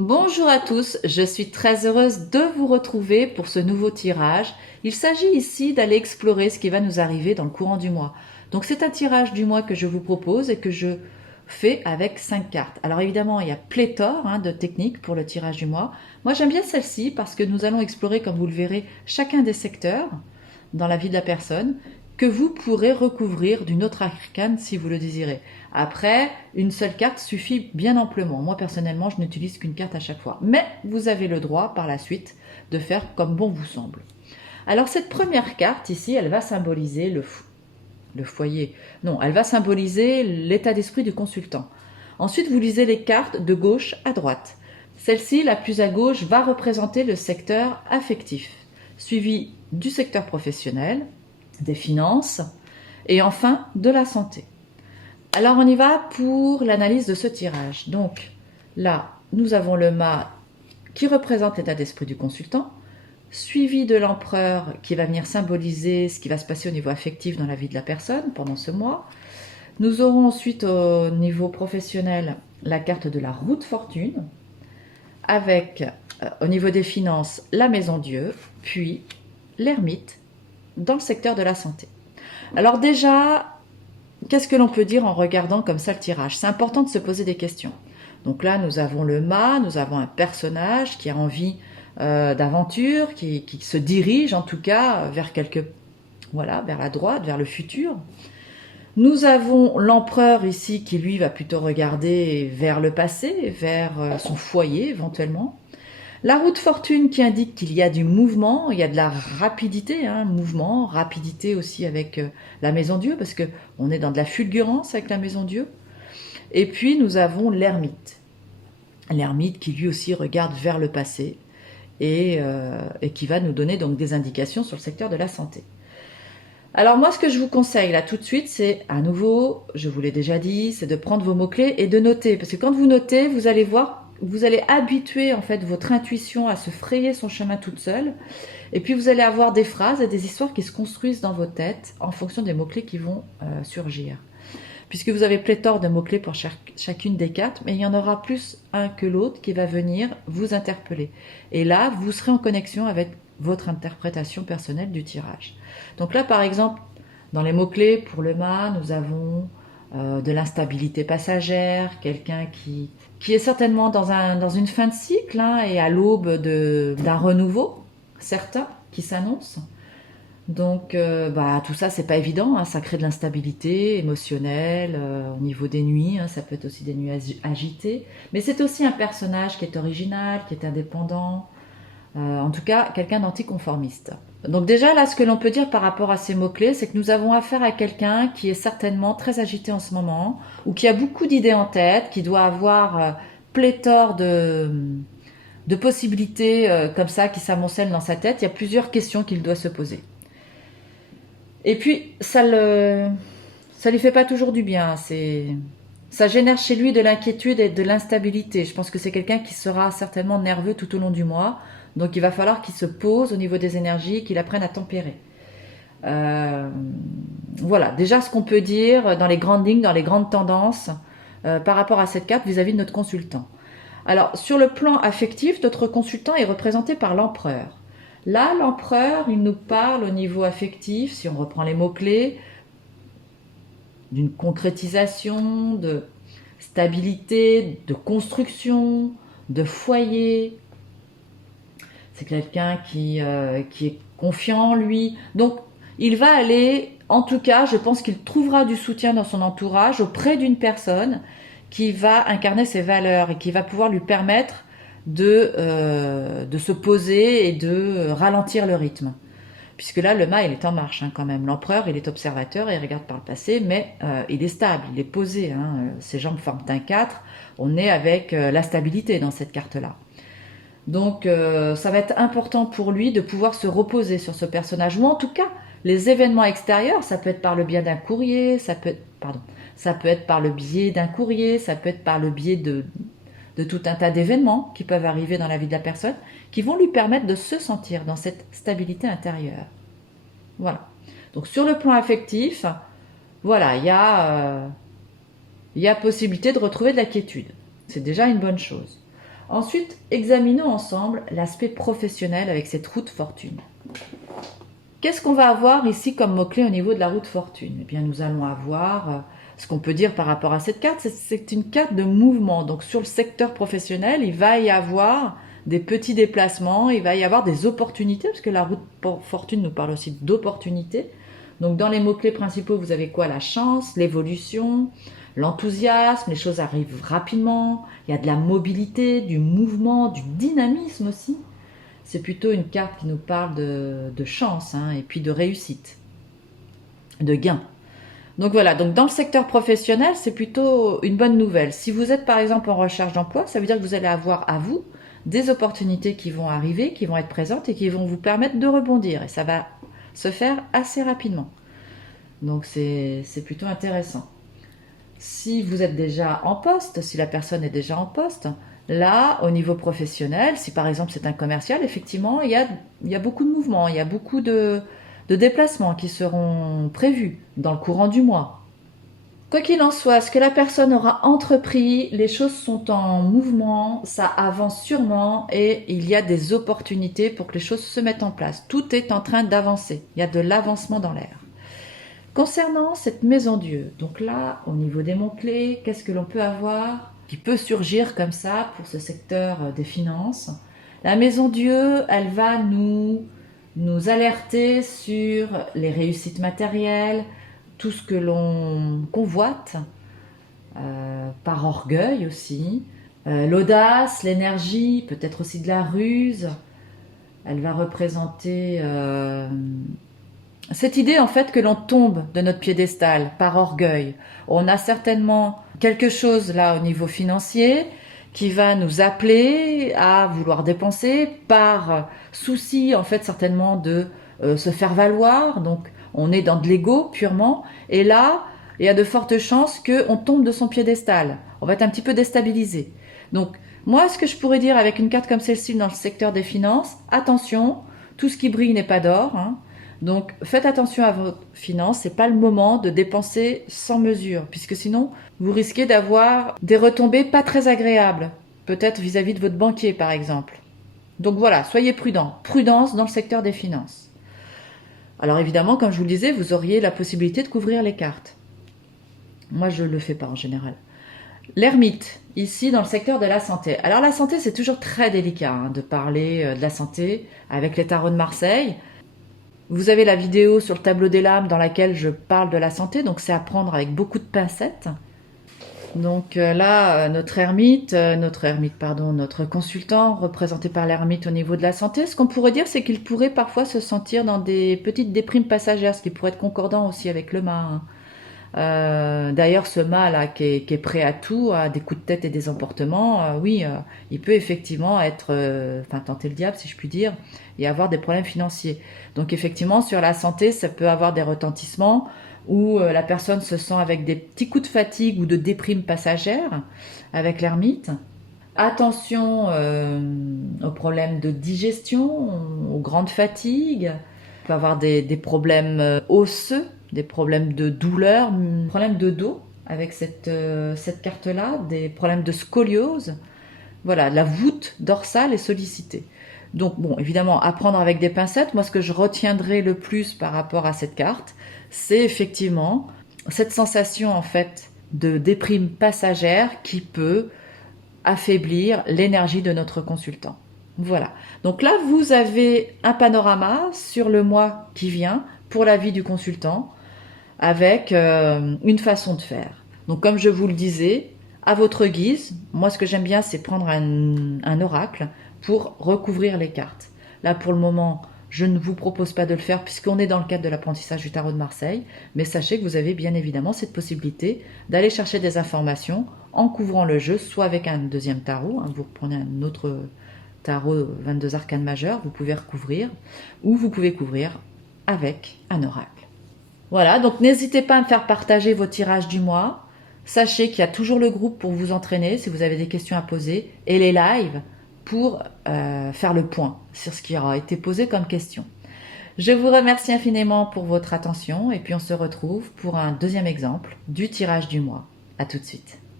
Bonjour à tous, je suis très heureuse de vous retrouver pour ce nouveau tirage. Il s'agit ici d'aller explorer ce qui va nous arriver dans le courant du mois. Donc c'est un tirage du mois que je vous propose et que je fais avec 5 cartes. Alors évidemment, il y a pléthore de techniques pour le tirage du mois. Moi j'aime bien celle-ci parce que nous allons explorer, comme vous le verrez, chacun des secteurs dans la vie de la personne que vous pourrez recouvrir d'une autre arcane si vous le désirez. Après, une seule carte suffit bien amplement. Moi, personnellement, je n'utilise qu'une carte à chaque fois. Mais vous avez le droit, par la suite, de faire comme bon vous semble. Alors, cette première carte, ici, elle va symboliser le foyer. Non, elle va symboliser l'état d'esprit du consultant. Ensuite, vous lisez les cartes de gauche à droite. Celle-ci, la plus à gauche, va représenter le secteur affectif, suivi du secteur professionnel, des finances et enfin de la santé. Alors on y va pour l'analyse de ce tirage. Donc là, nous avons le mât qui représente l'état d'esprit du consultant, suivi de l'empereur qui va venir symboliser ce qui va se passer au niveau affectif dans la vie de la personne pendant ce mois. Nous aurons ensuite au niveau professionnel la carte de la roue de fortune, avec au niveau des finances la maison Dieu, puis l'ermite dans le secteur de la santé. Alors déjà, qu'est-ce que l'on peut dire en regardant comme ça le tirage? C'est important de se poser des questions. Donc là, nous avons le mât, nous avons un personnage qui a envie d'aventure, qui se dirige en tout cas vers vers la droite, vers le futur. Nous avons l'empereur ici qui lui va plutôt regarder vers le passé, vers son foyer éventuellement. La roue de fortune qui indique qu'il y a du mouvement, il y a de la rapidité, mouvement, rapidité aussi avec la maison Dieu, parce qu'on est dans de la fulgurance avec la maison Dieu. Et puis nous avons l'ermite. L'ermite qui lui aussi regarde vers le passé et qui va nous donner donc des indications sur le secteur de la santé. Alors moi, ce que je vous conseille là tout de suite, c'est à nouveau, je vous l'ai déjà dit, c'est de prendre vos mots-clés et de noter. Parce que quand vous notez, vous allez voir, vous allez habituer en fait votre intuition à se frayer son chemin toute seule. Et puis vous allez avoir des phrases et des histoires qui se construisent dans vos têtes en fonction des mots-clés qui vont surgir. Puisque vous avez pléthore de mots-clés pour chacune des cartes, mais il y en aura plus un que l'autre qui va venir vous interpeller. Et là, vous serez en connexion avec votre interprétation personnelle du tirage. Donc là, par exemple, dans les mots-clés pour le mât, nous avons de l'instabilité passagère, quelqu'un qui est certainement dans une fin de cycle et à l'aube d'un renouveau certain qui s'annonce. Donc tout ça, c'est pas évident, ça crée de l'instabilité émotionnelle au niveau des nuits, ça peut être aussi des nuits agitées, mais c'est aussi un personnage qui est original, qui est indépendant, en tout cas quelqu'un d'anticonformiste. Donc déjà là, ce que l'on peut dire par rapport à ces mots-clés, c'est que nous avons affaire à quelqu'un qui est certainement très agité en ce moment, ou qui a beaucoup d'idées en tête, qui doit avoir pléthore de possibilités comme ça qui s'amoncellent dans sa tête. Il y a plusieurs questions qu'il doit se poser. Et puis, ça lui fait pas toujours du bien. Ça génère chez lui de l'inquiétude et de l'instabilité. Je pense que c'est quelqu'un qui sera certainement nerveux tout au long du mois. Donc, il va falloir qu'il se pose au niveau des énergies, qu'il apprenne à tempérer. Voilà, déjà ce qu'on peut dire dans les grandes lignes, dans les grandes tendances par rapport à cette carte vis-à-vis de notre consultant. Alors, sur le plan affectif, notre consultant est représenté par l'empereur. Là, l'empereur, il nous parle au niveau affectif, si on reprend les mots-clés, d'une concrétisation, de stabilité, de construction, de foyer. C'est quelqu'un qui est confiant en lui. Donc, il va aller, en tout cas, je pense qu'il trouvera du soutien dans son entourage auprès d'une personne qui va incarner ses valeurs et qui va pouvoir lui permettre de se poser et de ralentir le rythme. Puisque là, le mât, il est en marche quand même. L'empereur, il est observateur, il regarde par le passé, mais il est stable, il est posé. Ses jambes forment un 4. On est avec la stabilité dans cette carte-là. Donc, ça va être important pour lui de pouvoir se reposer sur ce personnage. Ou en tout cas, les événements extérieurs, ça peut être par le biais d'un courrier, ça peut être par le biais d'un courrier, ça peut être par le biais de tout un tas d'événements qui peuvent arriver dans la vie de la personne, qui vont lui permettre de se sentir dans cette stabilité intérieure. Voilà. Donc sur le plan affectif, voilà, il y a possibilité de retrouver de la quiétude. C'est déjà une bonne chose. Ensuite, examinons ensemble l'aspect professionnel avec cette roue de fortune. Qu'est-ce qu'on va avoir ici comme mot-clé au niveau de la roue de fortune? Eh bien, nous allons avoir, ce qu'on peut dire par rapport à cette carte, c'est une carte de mouvement. Donc, sur le secteur professionnel, il va y avoir des petits déplacements, il va y avoir des opportunités, parce que la roue de fortune nous parle aussi d'opportunités. Donc, dans les mots-clés principaux, vous avez quoi? La chance, l'évolution, l'enthousiasme, les choses arrivent rapidement, il y a de la mobilité, du mouvement, du dynamisme aussi. C'est plutôt une carte qui nous parle de chance hein, et puis de réussite, de gain. Donc voilà, donc dans le secteur professionnel, c'est plutôt une bonne nouvelle. Si vous êtes par exemple en recherche d'emploi, ça veut dire que vous allez avoir à vous des opportunités qui vont arriver, qui vont être présentes et qui vont vous permettre de rebondir. Et ça va se faire assez rapidement. Donc c'est plutôt intéressant. Si vous êtes déjà en poste, si la personne est déjà en poste, là, au niveau professionnel, si par exemple c'est un commercial, effectivement, il y a beaucoup de mouvements, il y a beaucoup de déplacements qui seront prévus dans le courant du mois. Quoi qu'il en soit, ce que la personne aura entrepris, les choses sont en mouvement, ça avance sûrement et il y a des opportunités pour que les choses se mettent en place. Tout est en train d'avancer, il y a de l'avancement dans l'air. Concernant cette maison Dieu, donc là, au niveau des mots-clés, qu'est-ce que l'on peut avoir qui peut surgir comme ça pour ce secteur des finances? La maison Dieu, elle va nous alerter sur les réussites matérielles, tout ce que l'on convoite, par orgueil aussi, l'audace, l'énergie, peut-être aussi de la ruse. Elle va représenter cette idée en fait que l'on tombe de notre piédestal par orgueil. On a certainement quelque chose là au niveau financier qui va nous appeler à vouloir dépenser par souci en fait certainement de se faire valoir. Donc on est dans de l'ego purement et là il y a de fortes chances qu'on tombe de son piédestal. On va être un petit peu déstabilisé. Donc moi ce que je pourrais dire avec une carte comme celle-ci dans le secteur des finances, attention, tout ce qui brille n'est pas d'or, hein. Donc faites attention à vos finances, c'est pas le moment de dépenser sans mesure, puisque sinon vous risquez d'avoir des retombées pas très agréables, peut-être vis-à-vis de votre banquier par exemple. Donc voilà, soyez prudents, prudence dans le secteur des finances. Alors évidemment, comme je vous le disais, vous auriez la possibilité de couvrir les cartes. Moi je ne le fais pas en général. L'ermite, ici dans le secteur de la santé. Alors la santé c'est toujours très délicat hein, de parler de la santé avec les tarots de Marseille. Vous avez la vidéo sur le tableau des lames dans laquelle je parle de la santé, donc c'est à prendre avec beaucoup de pincettes. Donc là, notre consultant, représenté par l'ermite au niveau de la santé, ce qu'on pourrait dire, c'est qu'il pourrait parfois se sentir dans des petites déprimes passagères, ce qui pourrait être concordant aussi avec le mât. Hein. D'ailleurs, ce mât là qui est prêt à tout, à des coups de tête et des emportements, oui, il peut effectivement être, tenter le diable si je puis dire, et avoir des problèmes financiers. Donc effectivement, sur la santé, ça peut avoir des retentissements où la personne se sent avec des petits coups de fatigue ou de déprime passagère avec l'ermite. Attention aux problèmes de digestion, aux grandes fatigues. On peut avoir des problèmes osseux, des problèmes de douleur, des problèmes de dos avec cette carte-là, des problèmes de scoliose. Voilà, la voûte dorsale est sollicitée. Donc bon, évidemment, à prendre avec des pincettes. Moi, ce que je retiendrai le plus par rapport à cette carte, c'est effectivement cette sensation en fait de déprime passagère qui peut affaiblir l'énergie de notre consultant. Voilà. Donc là, vous avez un panorama sur le mois qui vient pour la vie du consultant avec une façon de faire. Donc comme je vous le disais, à votre guise, moi ce que j'aime bien c'est prendre un oracle pour recouvrir les cartes. Là pour le moment, je ne vous propose pas de le faire puisqu'on est dans le cadre de l'apprentissage du tarot de Marseille, mais sachez que vous avez bien évidemment cette possibilité d'aller chercher des informations en couvrant le jeu, soit avec un deuxième tarot, hein, vous reprenez un autre tarot 22 arcanes majeures, vous pouvez recouvrir, ou vous pouvez couvrir avec un oracle. Voilà, donc n'hésitez pas à me faire partager vos tirages du mois. Sachez qu'il y a toujours le groupe pour vous entraîner si vous avez des questions à poser et les lives pour faire le point sur ce qui aura été posé comme question. Je vous remercie infiniment pour votre attention et puis on se retrouve pour un deuxième exemple du tirage du mois. À tout de suite.